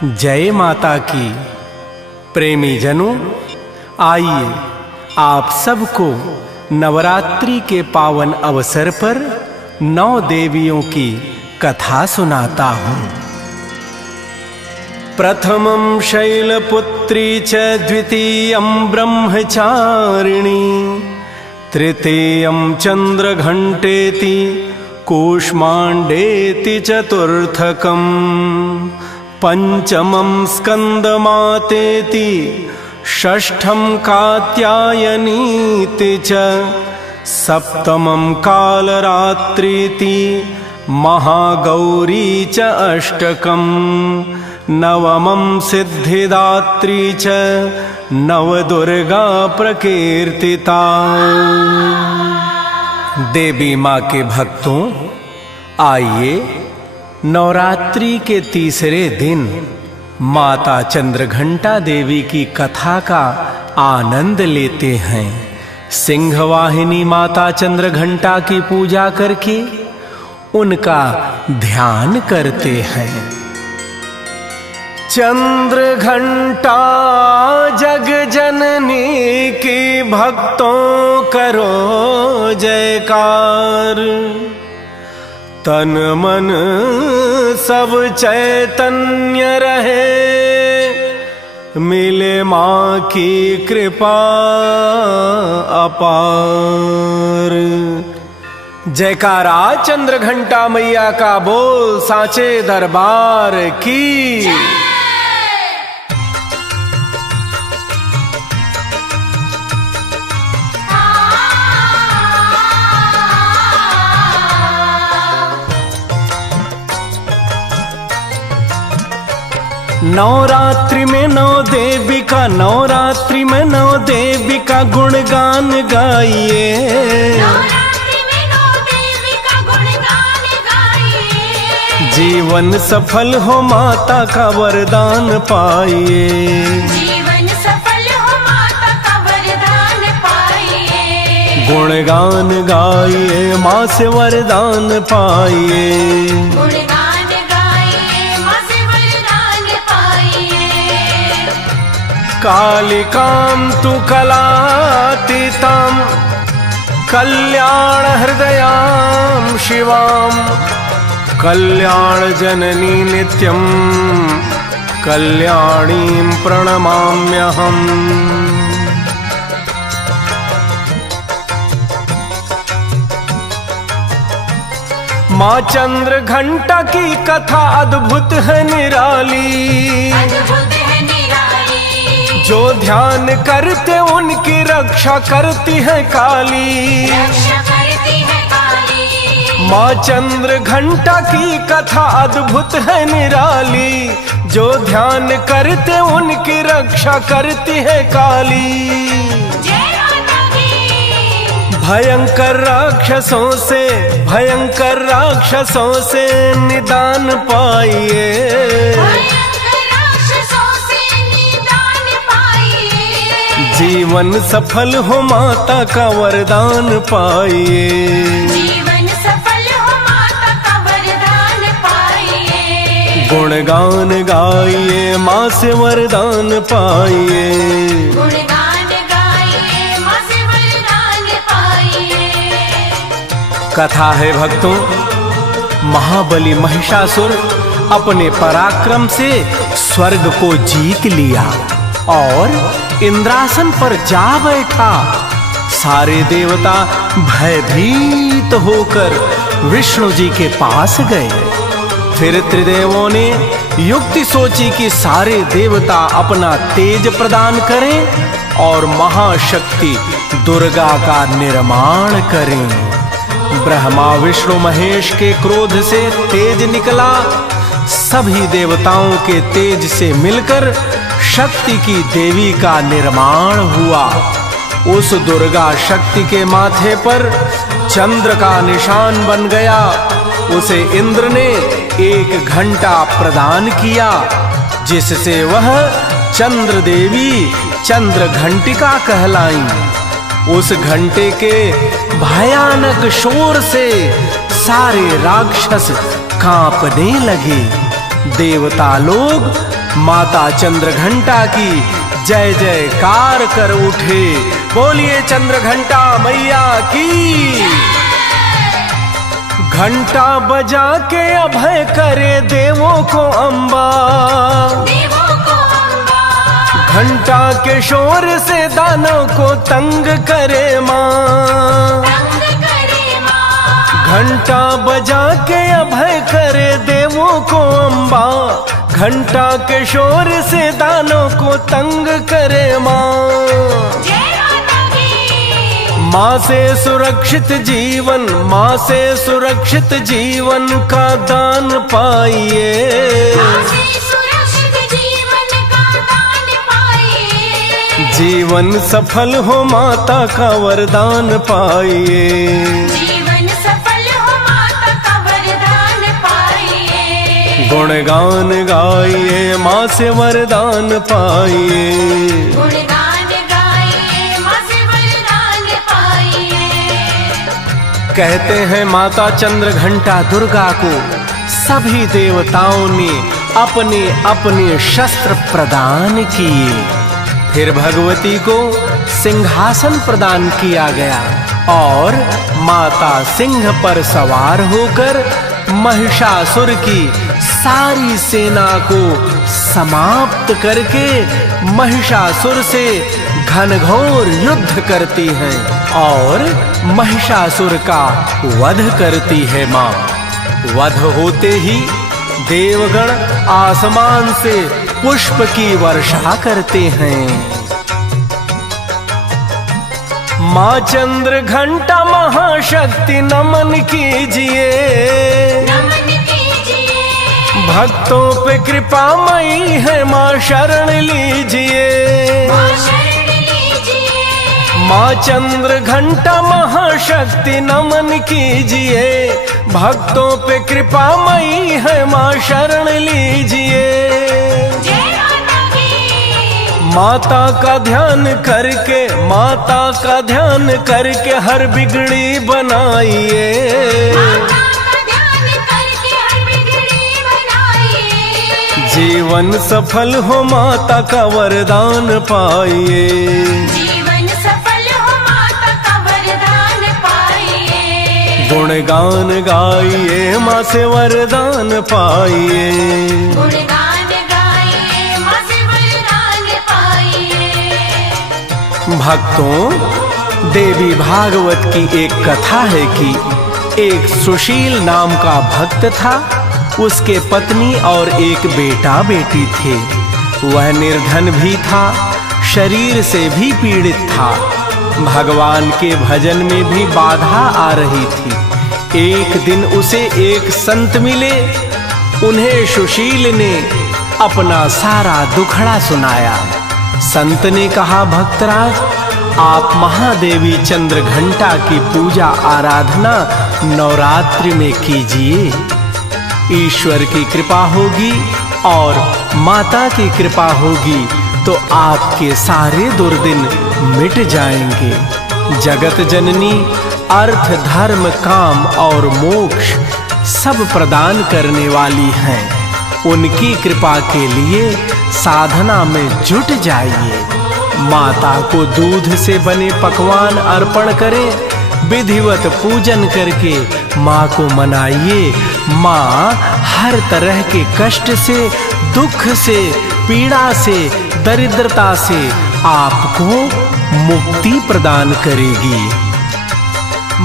जय माता की। प्रेमी जनों, आइए आप सबको नवरात्रि के पावन अवसर पर 9 देवियों की कथा सुनाता हूँ। प्रथमं शैलपुत्री च द्वितीयं ब्रह्मचारिणी तृतीयं चंद्रघंटेति कूष्मांडेति चतुर्थकं पंचमं स्कंदमातेति षष्ठं कात्यायनीति च सप्तमं कालरात्रीति महागौरी च अष्टकं नवमं सिद्धिदात्री च नवदुर्गा प्रकीर्तिता। देवी माँ के भक्तों, आइए नवरात्रि के तीसरे दिन माता चंद्रघंटा देवी की कथा का आनंद लेते हैं। सिंहवाहिनी माता चंद्रघंटा की पूजा करके उनका ध्यान करते हैं। चंद्रघंटा जग जननी की भक्तों करो जयकार, तन मन सब चैतन्य रहे, मिले माँ की कृपा अपार। जयकारा चंद्रघंटा मैया का बोल सांचे दरबार की। नवरात्रि में 9 देवी का, नवरात्रि में 9 देवी का गुणगान गाइए। नवरात्रि में 9 देवी का गुणगान गाइए। जीवन सफल हो माता का वरदान पाइए। जीवन सफल हो माता का वरदान पाइए। गुणगान गाइए, माँ से वरदान पाइए। कालिकां तु कलातीतां कल्याण हृदयां शिवां कल्याण जननी नित्यं कल्याणीं प्रणमाम्यहम्। माँ चंद्रघंटा की कथा अद्भुत है निराली। जो ध्यान करते उनकी रक्षा करती है काली। माँ चंद्रघंटा की कथा अद्भुत है निराली। जो ध्यान करते उनकी रक्षा करती है काली। भयंकर राक्षसों से, भयंकर राक्षसों से निदान पाइए। जीवन सफल हो माता का वरदान पाइए। जीवन सफल हो माता का वरदान पाइए। गुणगान गाइए, माँ से वरदान पाइए। गुणगान गाइए, माँ से वरदान पाइए। कथा है भक्तों, महाबली महिषासुर अपने पराक्रम से स्वर्ग को जीत लिया और इंद्रासन पर जा बैठा। सारे देवता भयभीत होकर विष्णु जी के पास गए। फिर त्रिदेवों ने युक्ति सोची कि सारे देवता अपना तेज प्रदान करें और महाशक्ति दुर्गा का निर्माण करें। ब्रह्मा विष्णु महेश के क्रोध से तेज निकला। सभी देवताओं के तेज से मिलकर शक्ति की देवी का निर्माण हुआ। उस दुर्गा शक्ति के माथे पर चंद्र का निशान बन गया। उसे इंद्र ने 1 घंटा प्रदान किया, जिससे वह चंद्र देवी चंद्र घंटिका कहलाई। उस घंटे के भयानक शोर से सारे राक्षस कांपने लगे। देवता लोग माता चंद्रघंटा की जय जयकार कर उठे। बोलिए चंद्रघंटा मैया की। घंटा बजा के अभय करे देवों को अम्बा, देवों को अम्बा। घंटा के शोर से दानव को तंग करे माँ, तंग करे माँ। घंटा बजा के अभय करे देवों को अम्बा, घंटा के शोर से दानों को तंग करे माँ। माँ से सुरक्षित जीवन, माँ से सुरक्षित जीवन का दान पाइए, माँ से सुरक्षित जीवन का दान पाइए। जीवन सफल हो माता का वरदान पाइए, जीवन सफल हो माता का वरदान पाइए। गुणगान गाइए माँ से वरदान पाइए, गुणगान गाइए माँ से वरदान पाइए। कहते हैं माता चंद्रघंटा दुर्गा को सभी देवताओं ने अपने अपने शस्त्र प्रदान किए। फिर भगवती को सिंहासन प्रदान किया गया और माता सिंह पर सवार होकर महिषासुर की सारी सेना को समाप्त करके महिषासुर से घनघोर युद्ध करती हैं और महिषासुर का वध करती है माँ। वध होते ही देवगण आसमान से पुष्प की वर्षा करते हैं। माँ चंद्रघंटा महाशक्ति नमन कीजिए, नमन कीजिए। भक्तों पे कृपामयी है माँ शरण लीजिए। माँ शरण लीजिए। माँ चंद्रघंटा महाशक्ति नमन कीजिए, भक्तों पे कृपामयी है माँ शरण लीजिए। माता का ध्यान करके, माता का ध्यान करके हर बिगड़ी बनाइए, माता का ध्यान करके हर बिगड़ी बनाइए। जीवन सफल हो माता का वरदान पाइए, जीवन सफल हो माता का वरदान पाइए। गुणगान गाइए माँ से वरदान पाइए, गुणगान गाइए माँ से वरदान पाइए। भक्तों, देवी भागवत की एक कथा है कि एक सुशील नाम का भक्त था। उसके पत्नी और एक बेटा बेटी थे। वह निर्धन भी था, शरीर से भी पीड़ित था, भगवान के भजन में भी बाधा आ रही थी। एक दिन उसे एक संत मिले। उन्हें सुशील ने अपना सारा दुखड़ा सुनाया। संत ने कहा, भक्तराज, आप महादेवी चंद्रघंटा की पूजा आराधना नवरात्रि में कीजिए। ईश्वर की कृपा होगी और माता की कृपा होगी तो आपके सारे दुर्दिन मिट जाएंगे। जगत जननी अर्थ, धर्म, काम और मोक्ष सब प्रदान करने वाली हैं। उनकी कृपा के लिए साधना में जुट जाइए। माता को दूध से बने पकवान अर्पण करें। विधिवत पूजन करके माँ को मनाइए। माँ हर तरह के कष्ट से, दुख से, पीड़ा से, दरिद्रता से आपको मुक्ति प्रदान करेगी।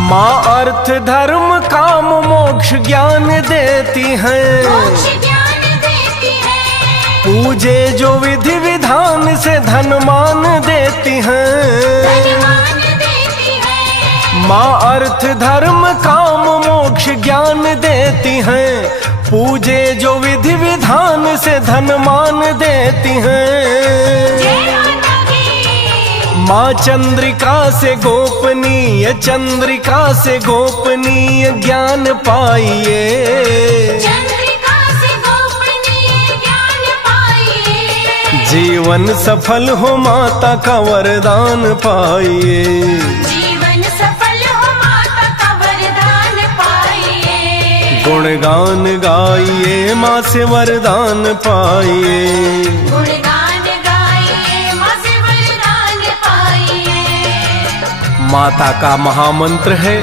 माँ अर्थ, धर्म, काम, मोक्ष ज्ञान देती हैं। मोक्ष ज्ञान देती है। पूजे जो विधि विधान से धन मान देती हैं। धनवान देती है। माँ अर्थ, धर्म, काम, मोक्ष ज्ञान देती हैं। पूजे जो विधि विधान से धन मान देती हैं। माँ चंद्रिका से गोपनीय, चंद्रिका से गोपनीय ज्ञान पाइए। चंद्रिका से गोपनीय ज्ञान पाइए। जीवन सफल हो माता का वरदान पाइए। जीवन सफल हो माता का वरदान पाइए। गुणगान गाइए माँ से वरदान पाइए। गुणगान गाइए माँ से वरदान पाइए। माता का महामंत्र है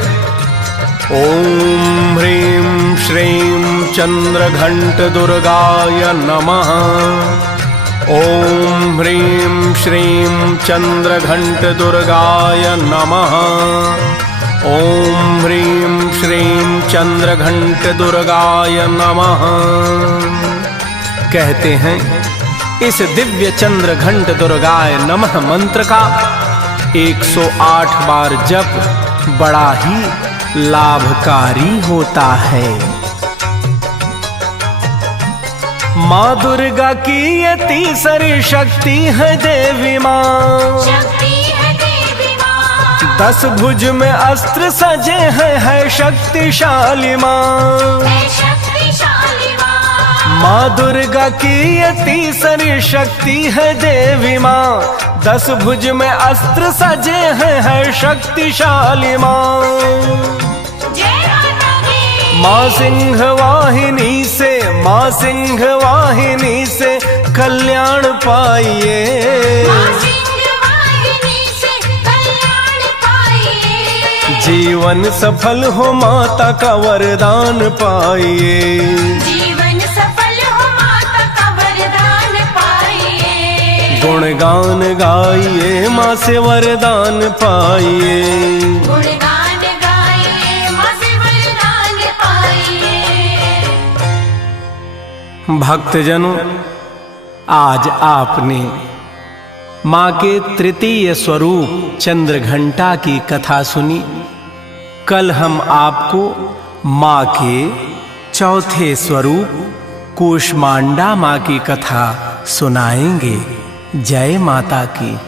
ओम ह्रीं श्रीं चंद्रघंट दुर्गाय नमः। ओम ह्रीं श्रीं चंद्रघंट दुर्गाय नमः। ओम ह्रीं श्रीं चंद्रघंट दुर्गाय नमः। कहते हैं इस दिव्य चंद्रघंट दुर्गाय नमः मंत्र का 108 बार जप बड़ा ही लाभकारी होता है। माँ दुर्गा की ये तीसरी शक्ति है देवी माँ। शक्ति है देवी माँ। 10 भुज में अस्त्र सजे है शक्तिशाली माँ। है शक्तिशाली माँ। माँ दुर्गा की ये तीसरी शक्ति है देवी माँ। 10 भुज में अस्त्र सजे है शक्तिशाली माँ। जय माता दी। माँ सिंह वाहिनी से, माँ सिंह वाहिनी से कल्याण पाइए। माँ सिंह वाहिनी से कल्याण पाइए। जीवन सफल हो माता का वरदान पाइए। जीवन सफल हो माता का वरदान पाइए। गुणगान गाइए माँ से वरदान पाइए। गुणगान गाइए माँ से वरदान पाइए। भक्तजनों, आज आपने माँ के तृतीय स्वरूप चंद्रघंटा की कथा सुनी। कल हम आपको माँ के चौथे स्वरूप कूष्मांडा माँ की कथा सुनाएंगे। जय माता की।